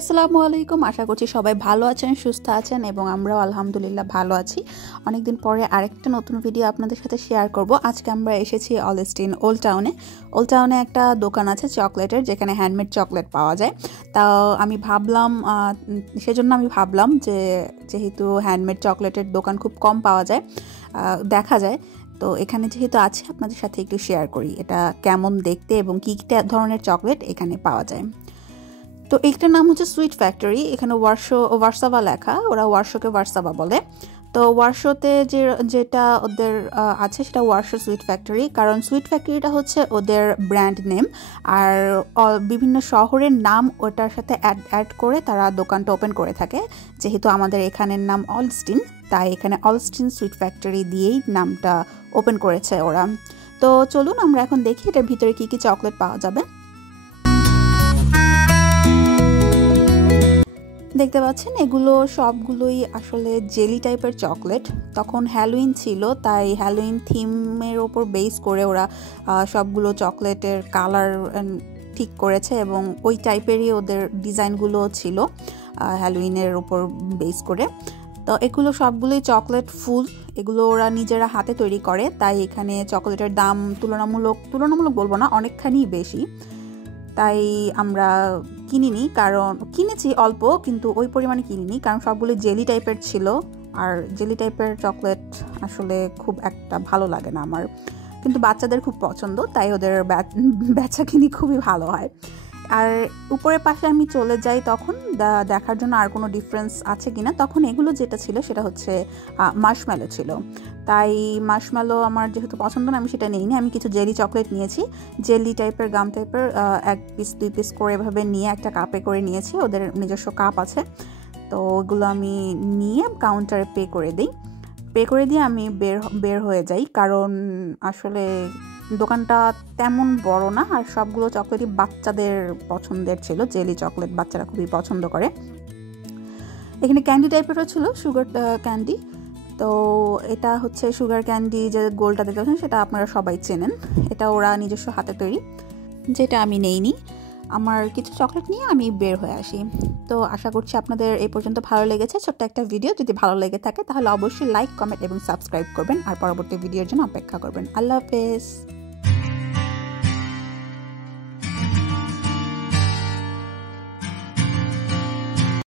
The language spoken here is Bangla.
আসসালামু আলাইকুম। আশা করছি সবাই ভালো আছেন, সুস্থ আছেন এবং আমরাও আলহামদুলিল্লাহ ভালো আছি। অনেকদিন পরে আরেকটা নতুন ভিডিও আপনাদের সাথে শেয়ার করব। আজকে আমরা এসেছি অলস্টিন ওল্ড টাউনে একটা দোকান আছে চকলেটের, যেখানে হ্যান্ডমেড চকলেট পাওয়া যায়। তাও আমি ভাবলাম যে যেহেতু হ্যান্ডমেড চকলেটের দোকান খুব কম পাওয়া যায়, দেখা যায়, তো এখানে যেহেতু আছে আপনাদের সাথে একটু শেয়ার করি এটা কেমন দেখতে এবং কী ধরনের চকলেট এখানে পাওয়া যায়। তো এইটার নাম হচ্ছে সুইট ফ্যাক্টরি। এখানে ওয়ার্সাভা লেখা, ওরা ওয়ার্শোকে ওয়ার্সাভা বলে। তো ওয়ার্শোতে যেটা ওদের আছে সেটা ওয়ার্শো সুইট ফ্যাক্টরি, কারণ সুইট ফ্যাক্টরিটা হচ্ছে ওদের ব্র্যান্ড নেম। আর বিভিন্ন শহরের নাম ওটার সাথে অ্যাড করে তারা দোকানটা ওপেন করে থাকে। যেহেতু আমাদের এখানের নাম অলস্টিন, তাই এখানে অলস্টিন সুইট ফ্যাক্টরি দিয়েই নামটা ওপেন করেছে ওরা। তো চলুন আমরা এখন দেখি এটার ভিতরে কী কী চকলেট পাওয়া যাবে। দেখতে পাচ্ছেন এগুলো সবগুলোই আসলে জেলি টাইপের চকলেট। তখন হ্যালোইন ছিল, তাই হ্যালোইন থিমের ওপর বেস করে ওরা সবগুলো চকলেটের কালার ঠিক করেছে এবং ওই টাইপেরই ওদের ডিজাইনগুলো ছিল হ্যালোইনের ওপর বেস করে। তো এগুলো সবগুলোই চকলেট ফুল, এগুলো ওরা নিজেরা হাতে তৈরি করে, তাই এখানে চকলেটের দাম তুলনামূলক বলবো না, অনেকখানি বেশি। তাই আমরা কিনেছি অল্প, কিন্তু ওই পরিমাণে কিনিনি, কারণ সবগুলো জেলি টাইপের ছিল। আর জেলি টাইপের চকলেট আসলে খুব একটা ভালো লাগে না আমার, কিন্তু বাচ্চাদের খুব পছন্দ, তাই ওদের বেচাকিনি খুবই ভালো হয়। আর উপরের পাশে আমি চলে যাই তখন দেখার জন্য আর কোনো ডিফারেন্স আছে কিনা। তখন এগুলো যেটা ছিল সেটা হচ্ছে মার্শম্যালো ছিল, তাই মার্শম্যালো আমার যেহেতু পছন্দ না, আমি সেটা নিইনি। আমি কিছু জেলি চকলেট নিয়েছি, জেলি টাইপের গাম টাইপের, 1 পিস 2 পিস করে এভাবে নিয়ে একটা কাপে করে নিয়েছি। ওদের নিজস্ব কাপ আছে, তো ওগুলো আমি নিয়ে কাউন্টারে পে করে দিয়ে আমি বের হয়ে যাই, কারণ আসলে দোকানটা তেমন বড় না, আর সবগুলো চকলেটই বাচ্চাদের পছন্দের ছিল। জেলি চকলেট বাচ্চারা খুবই পছন্দ করে। এখানে ক্যান্ডি টাইপেরও ছিল, সুগার ক্যান্ডি। তো এটা হচ্ছে সুগার ক্যান্ডি, যে গোলটা দেখতে পাচ্ছেন সেটা আপনারা সবাই চেনেন। এটা ওরা নিজস্ব হাতে তৈরি, যেটা আমি নেইনি। আমার কিছু চকলেট নিয়ে আমি বের হয়ে আসি। তো আশা করছি আপনাদের এই পর্যন্ত ভালো লেগেছে ছোট্ট একটা ভিডিও। যদি ভালো লেগে থাকে তাহলে অবশ্যই লাইক, কমেন্ট এবং সাবস্ক্রাইব করবেন, আর পরবর্তী ভিডিওর জন্য অপেক্ষা করবেন। আল্লাহ হাফেজ।